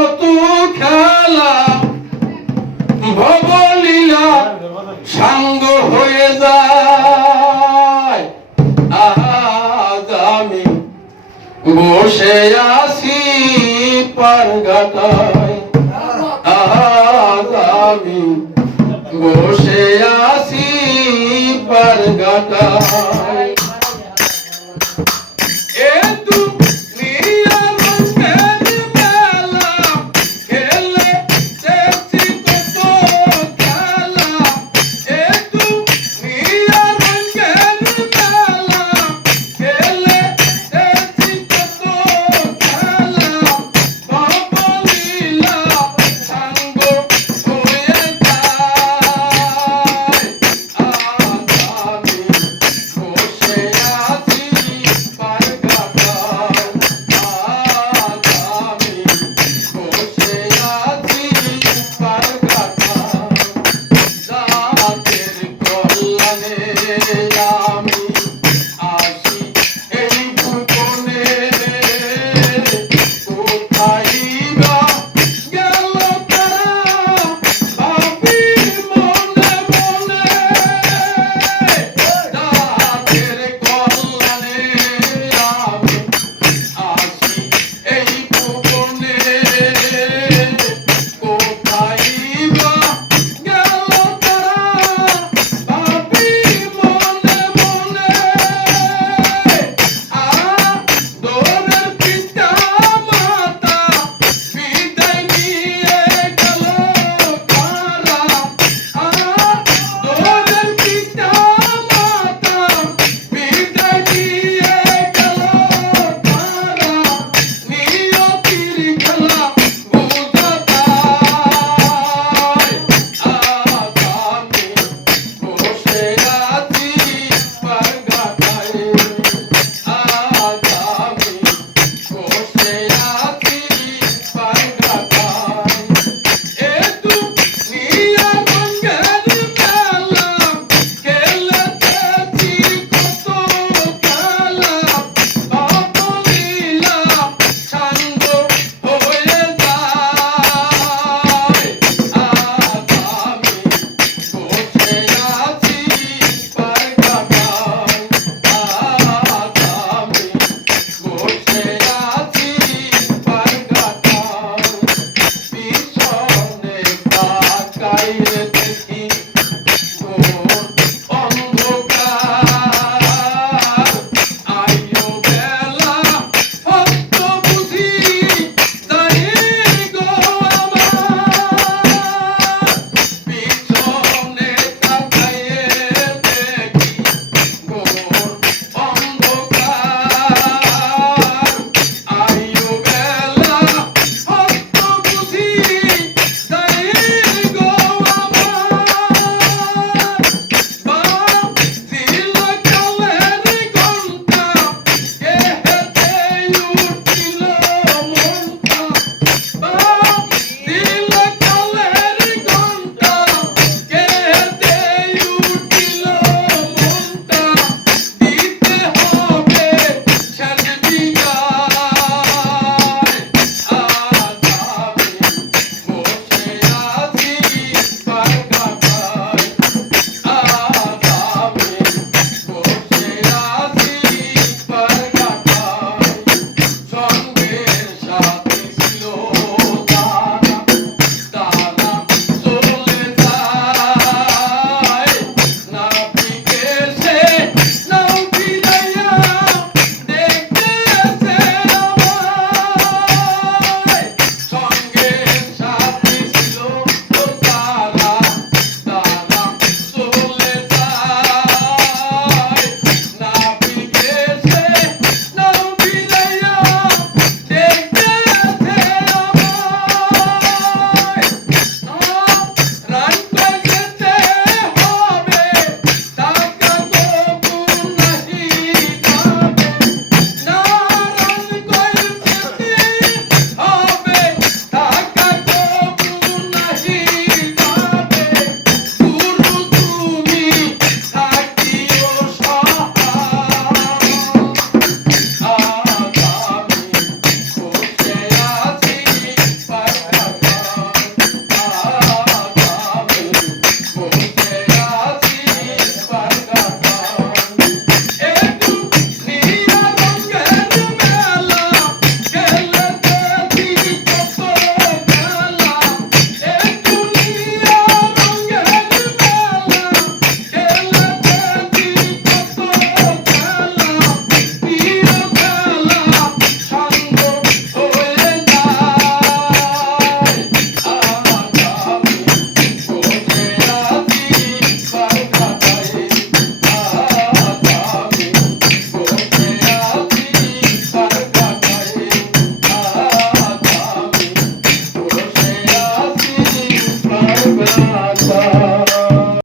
কত খেলা ভবলীলা সাঙ্গ হয়ে যায়। আজ আমি বসে আসি পারগাটায়